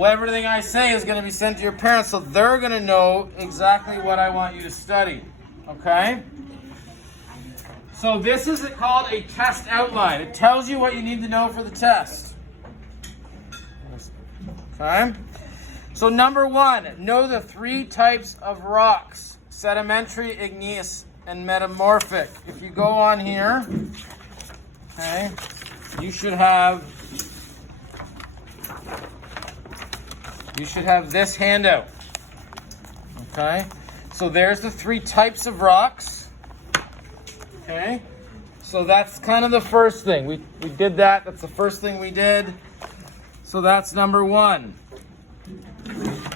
everything I say is going to be sent to your parents, so they're going to know exactly what I want you to study. Okay? So this is called a test outline. It tells you what you need to know for the test. Okay? So number 1, know the 3 types of rocks: sedimentary, igneous, and metamorphic. If you go on here, okay, you should have this handout. Okay? So there's the 3 types of rocks. Okay? So that's kind of the first thing. We did that. That's the first thing we did. So that's number 1.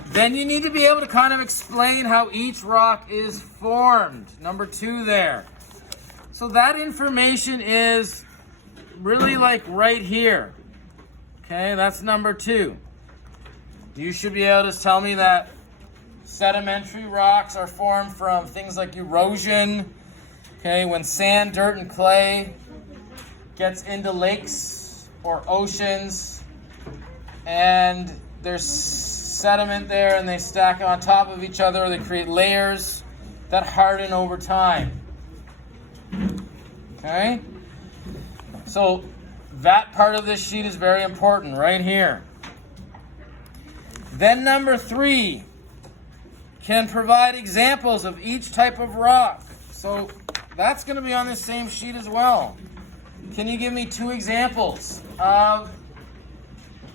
Then you need to be able to kind of explain how each rock is formed. Number 2 there. So that information is really like right here. Okay, that's number 2. You should be able to tell me that sedimentary rocks are formed from things like erosion. Okay, when sand, dirt, and clay gets into lakes or oceans, and there's sediment there and they stack on top of each other, they create layers that harden over time. Okay? So that part of this sheet is very important right here. Then number 3, can provide examples of each type of rock. So that's going to be on this same sheet as well. Can you give me 2 examples of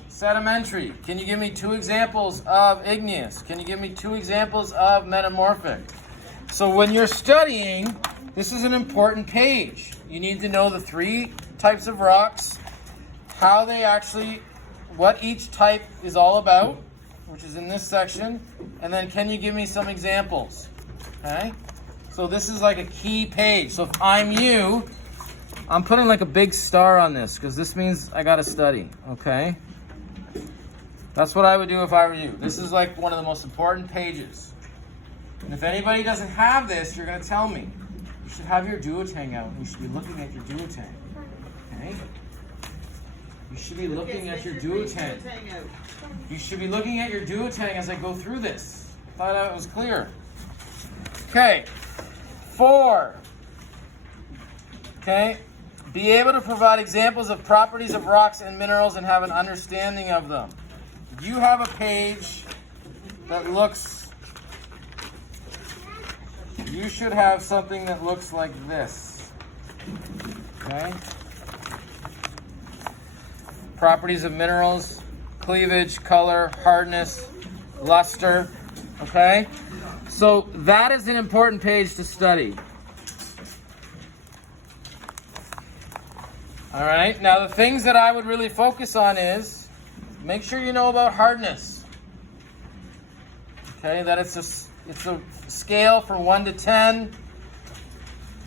sedimentary? Can you give me 2 examples of igneous? Can you give me 2 examples of metamorphic? So when you're studying, this is an important page. You need to know the 3 types of rocks, how they actually, what each type is all about, which is in this section, and then can you give me some examples? Okay? So this is like a key page. So if I'm you, I'm putting like a big star on this because this means I got to study. Okay? That's what I would do if I were you. This is like one of the most important pages. And if anybody doesn't have this, you're going to tell me. You should have your duotang out. You should be looking at your duotang. Okay? You should be looking at your duotang. You should be looking at your duotang as I go through this. I thought that was clear. Okay. 4. Okay. Be able to provide examples of properties of rocks and minerals and have an understanding of them. You have a page that looks, you should have something that looks like this. Okay? Properties of minerals, cleavage, color, hardness, luster. Okay? So that is an important page to study. All right? Now the things that I would really focus on is, make sure you know about hardness. Okay, that it's a scale from 1 to 10.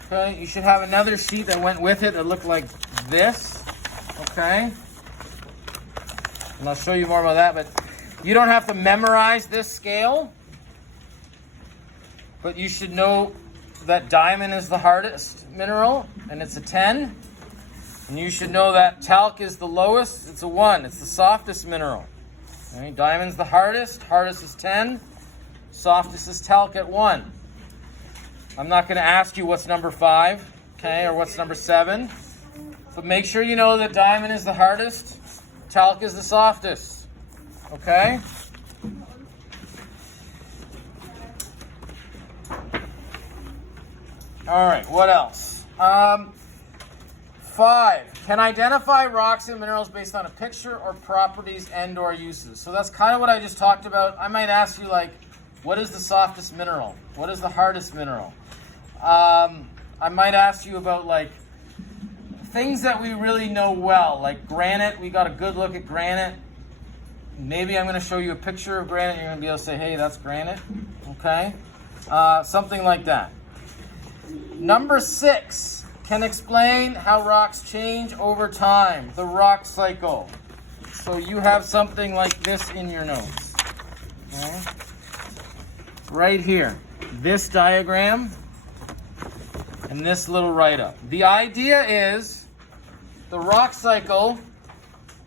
Okay, you should have another sheet that went with it that looked like this. Okay, and I'll show you more about that. But you don't have to memorize this scale, but you should know that diamond is the hardest mineral, and it's a 10. And you should know that talc is the lowest, it's a 1. It's the softest mineral. Okay? Diamond's the hardest is 10. Softest is talc at 1. I'm not going to ask you what's number 5, okay, or what's number 7. But make sure you know that diamond is the hardest, talc is the softest. Okay? All right, what else? 5, can identify rocks and minerals based on a picture or properties and or uses. So that's kind of what I just talked about. I might ask you, like, what is the softest mineral? What is the hardest mineral? I might ask you about, like, things that we really know well, like granite. We got a good look at granite. Maybe I'm going to show you a picture of granite. You're going to be able to say, hey, that's granite. Okay? Something like that. Number 6. Can explain how rocks change over time, the rock cycle. So you have something like this in your notes. Okay? Right here. This diagram and this little write-up. The idea is the rock cycle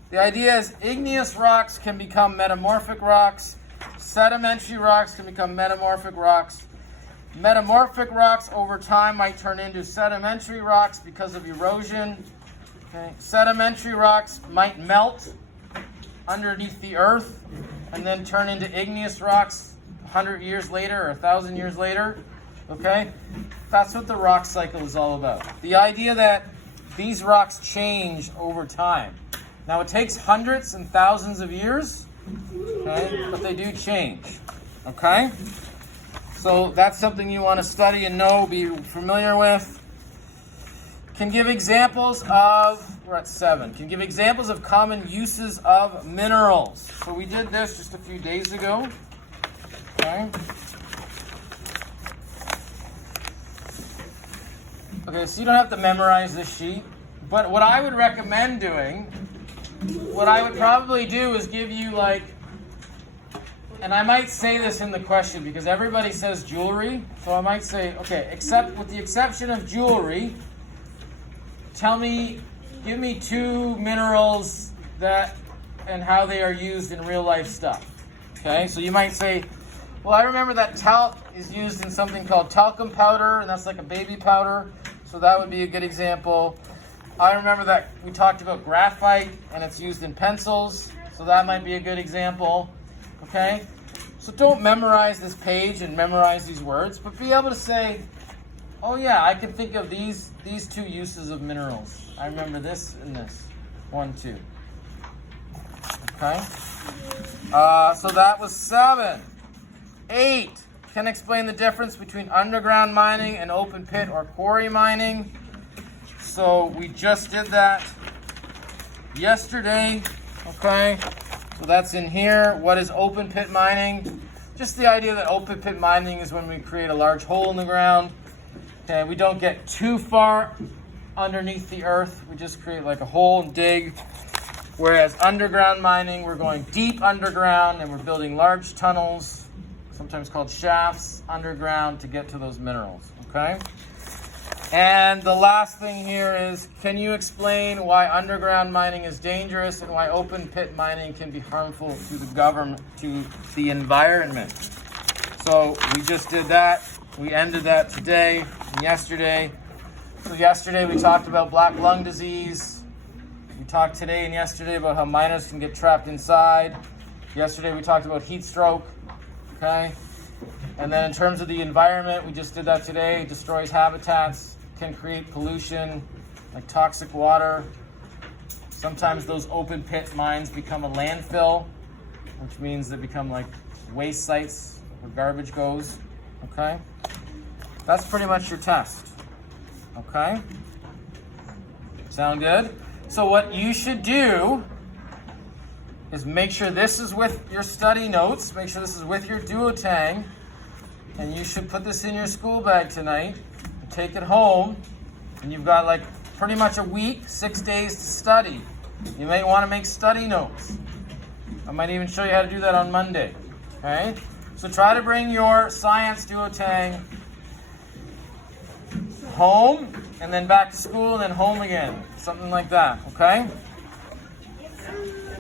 The idea is igneous rocks can become metamorphic rocks. Sedimentary rocks can become metamorphic rocks. Metamorphic rocks over time might turn into sedimentary rocks because of erosion. Okay. Sedimentary rocks might melt underneath the earth and then turn into igneous rocks 100 years later or 1,000 years later. Okay? That's what the rock cycle is all about. The idea that these rocks change over time. Now it takes hundreds and thousands of years, okay, but they do change. Okay? So that's something you want to study and know, be familiar with. Can give examples of, we're at 7, can give examples of common uses of minerals. So we did this just a few days ago. Okay. Okay, so you don't have to memorize this sheet, but what I would recommend doing, what I would probably do is give you like, and I might say this in the question because everybody says jewelry, so I might say, okay, except with the exception of jewelry, give me 2 minerals that and how they are used in real life stuff. Okay, so you might say, well, I remember that talc is used in something called talcum powder, and that's like a baby powder, so that would be a good example. I remember that we talked about graphite, and it's used in pencils, so that might be a good example. Okay, so don't memorize this page and memorize these words, but be able to say, oh yeah, I can think of these 2 uses of minerals. I remember this and this. 1, 2. Okay. So that was 7. 8. Can explain the difference between underground mining and open pit or quarry mining. So we just did that yesterday. Okay. So that's in here. What is open pit mining? Just the idea that open pit mining is when we create a large hole in the ground. Okay, we don't get too far underneath the earth. We just create like a hole and dig. Whereas underground mining, we're going deep underground and we're building large tunnels, sometimes called shafts, underground to get to those minerals. Okay? And the last thing here is, can you explain why underground mining is dangerous and why open pit mining can be harmful to the government, to the environment? So we just did that. We ended that today and yesterday. So yesterday we talked about black lung disease. We talked today and yesterday about how miners can get trapped inside. Yesterday we talked about heat stroke. Okay? And then in terms of the environment, we just did that today. It destroys habitats, can create pollution, like toxic water. Sometimes those open pit mines become a landfill, which means they become like waste sites where garbage goes. Okay? That's pretty much your test. Okay? Sound good? So what you should do is make sure this is with your study notes. Make sure this is with your duotang. And you should put this in your school bag tonight and take it home. And you've got like pretty much a week, 6 days to study. You may want to make study notes. I might even show you how to do that on Monday. Okay? So try to bring your science duotang home and then back to school and then home again. Something like that. Okay?